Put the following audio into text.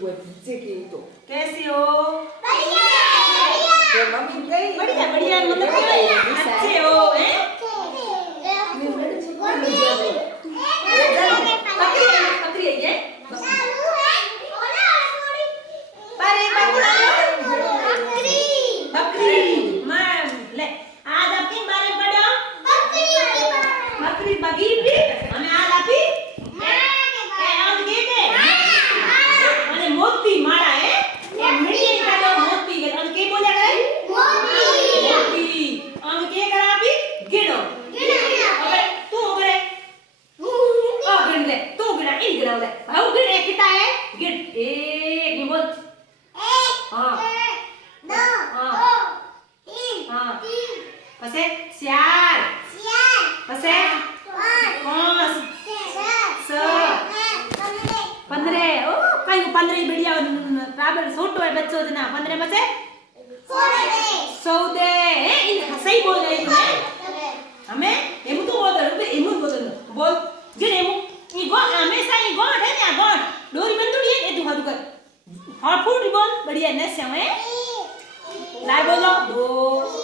बोल सीखी तो कैसी हो? तो मम्मी गई बढ़िया बढ़िया मतलब अच्छे हो हैं? बकरी है ये? अरे बकरी मैं ले आज आप किन बारे में पढ़े हो? बकरी बकरी हमें आज आप ही અને મોતી માળા હે એ મીડી કાઢો મોતી અને કે બોલ્યા કરે મોતી આમ કે કરા આપી ગેડો હવે તું કરે આ ગણ લે તું ગણા ઈ ગણા લે ભાવ ગણ એક કિતા હે ગણ એક ની બોલ હા હા પછી ચાર પછી 5 6 15 ओ कई 15 बढ़िया बराबर छोटो है बच्चों जना 15 में से 14 है इन सही बोल रहे हैं हमें एमु तो बोल रहे एमु बोल जे एमु ई गो हमेशा ई गोट है ना गोट डोरी बंदुड़ी है तू हारू कर हॉट फूड बोल बढ़िया ने समय लाइ बोलो 2